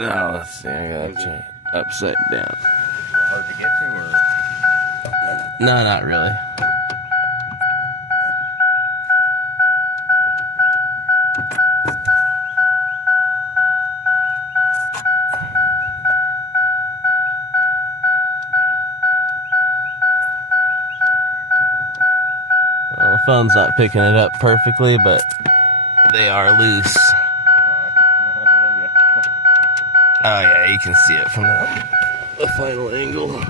Now let's see, I gotta check upside down. Hard to get to, or? No, not really. Well, the phone's not picking it up perfectly, but they are loose. I believe you. Oh yeah, you can see it from the final angle.